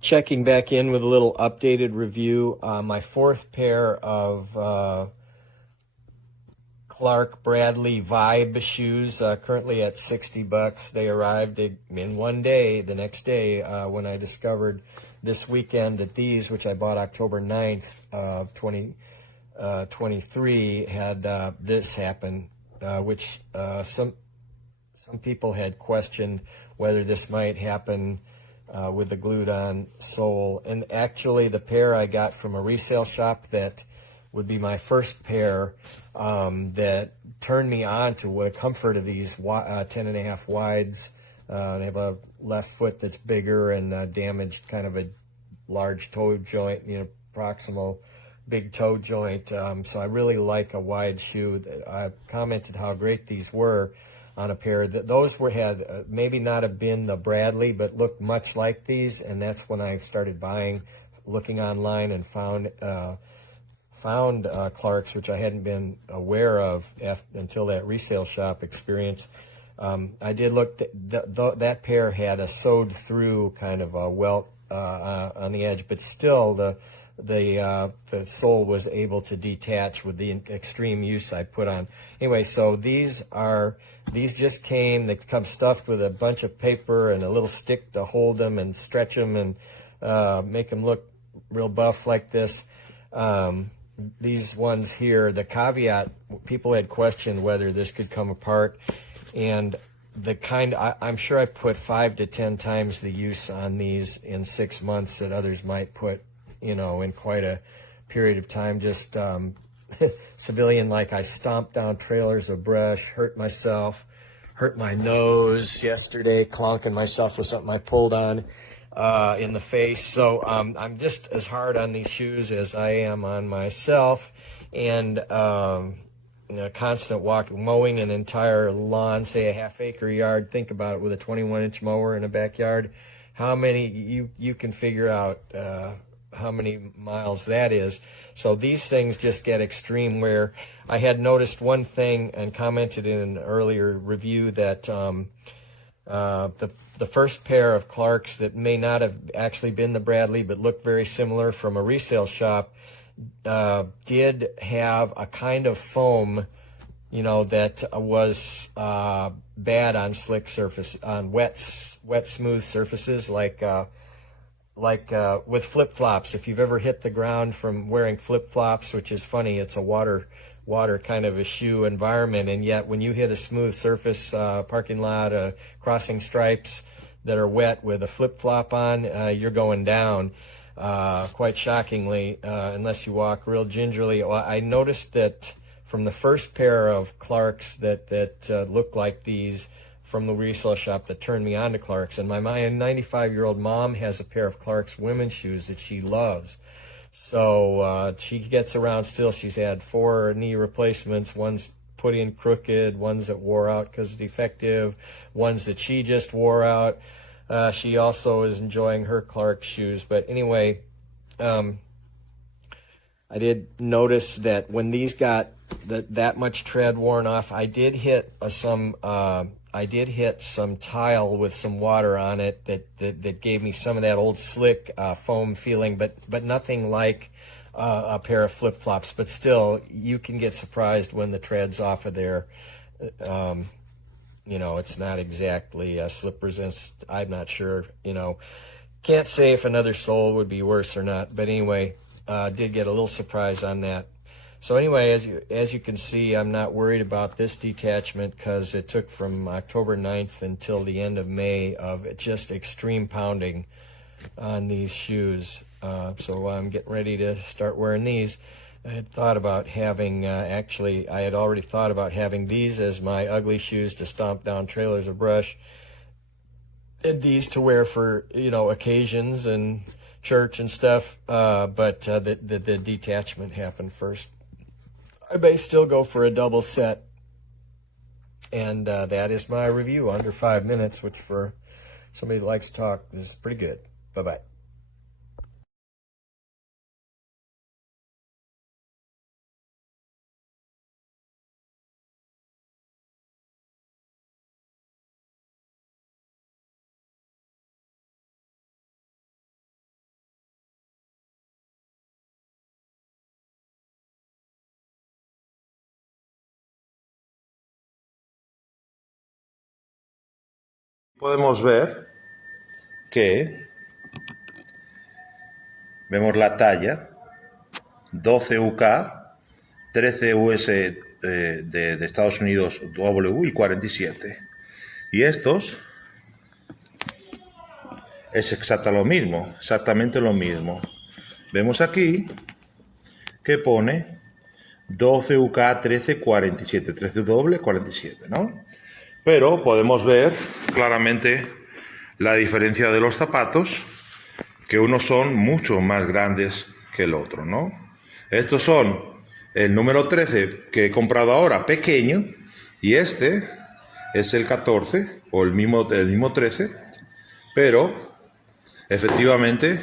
Checking back in with a little updated review. My fourth pair of Clark Bradley Vibe shoes, currently at $60. They arrived in one day, the next day, when I discovered this weekend that these, which I bought October 9th of 2023, had this happen, which some people had questioned whether this might happen with the glued-on sole. And actually, the pair I got from a resale shop that would be my first pair that turned me on to the comfort of these 10.5 wides. They have a left foot that's bigger and damaged kind of a large toe joint, proximal big toe joint. So I really like a wide shoe. I commented how great these were on a pair. Those had maybe not have been the Bradley, but looked much like these, and that's when I started looking online, and found Clark's, which I hadn't been aware of until that resale shop experience. I did look. That pair had a sewed through kind of a welt on the edge, but still the sole was able to detach with the extreme use I put on. Anyway, so these just came. They come stuffed with a bunch of paper and a little stick to hold them and stretch them and make them look real buff like this. These ones here, the caveat, people had questioned whether this could come apart, and I'm sure I put 5 to 10 times the use on these in 6 months that others might put, in quite a period of time. Just civilian, like I stomped down trailers of brush, hurt myself, hurt my nose yesterday, clonking myself with something I pulled on in the face. So I'm just as hard on these shoes as I am on myself. And constant mowing an entire lawn, say a half-acre yard. Think about it, with a 21-inch mower in a backyard. How many, you can figure out how many miles that is. So these things just get extreme, where I had noticed one thing and commented in an earlier review that the first pair of Clark's that may not have actually been the Bradley but looked very similar from a resale shop did have a kind of foam, that was bad on slick surface, on wet smooth surfaces, like with flip-flops. If you've ever hit the ground from wearing flip-flops, which is funny, it's a water kind of a shoe environment, and yet when you hit a smooth surface, parking lot, crossing stripes that are wet with a flip-flop on, you're going down, quite shockingly, unless you walk real gingerly. Well, I noticed that from the first pair of Clark's that looked like these from the resale shop that turned me on to Clark's. And my 95-year-old mom has a pair of Clark's women's shoes that she loves. So she gets around still. She's had 4 knee replacements. One's put in crooked, ones that wore out because defective, ones that she just wore out. She also is enjoying her Clark's shoes. But anyway, I did notice that when these got that much tread worn off, I did hit some tile with some water on it that gave me some of that old slick foam feeling, but nothing like a pair of flip-flops. But still, you can get surprised when the tread's off of there. It's not exactly slip resistant. I'm not sure. Can't say if another sole would be worse or not. But anyway, did get a little surprise on that. So anyway, as you can see, I'm not worried about this detachment because it took from October 9th until the end of May of just extreme pounding on these shoes. So I'm getting ready to start wearing these. I had thought about having, I had already thought about having these as my ugly shoes to stomp down trailers of brush, and these to wear for, occasions and church and stuff, but the detachment happened first. I may still go for a double set, and that is my review, under 5 minutes, which for somebody that likes to talk is pretty good. Bye-bye. podemos ver que vemos la talla 12 UK, 13 US de Estados Unidos W y 47. Y estos es exactamente lo mismo. Vemos aquí que pone 12 UK, 13, 47, 13 doble, 47, ¿no? Pero podemos ver claramente la diferencia de los zapatos, que unos son mucho más grandes que el otro, ¿no? Estos son el número 13 que he comprado ahora, pequeño, y este es el 14, o el mismo 13, pero efectivamente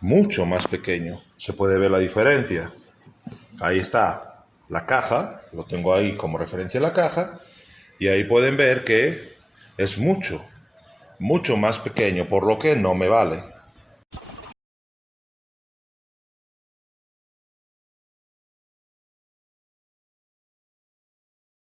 mucho más pequeño. Se puede ver la diferencia. Ahí está la caja, lo tengo ahí como referencia la caja, y ahí pueden ver que es mucho más pequeño, por lo que no me vale.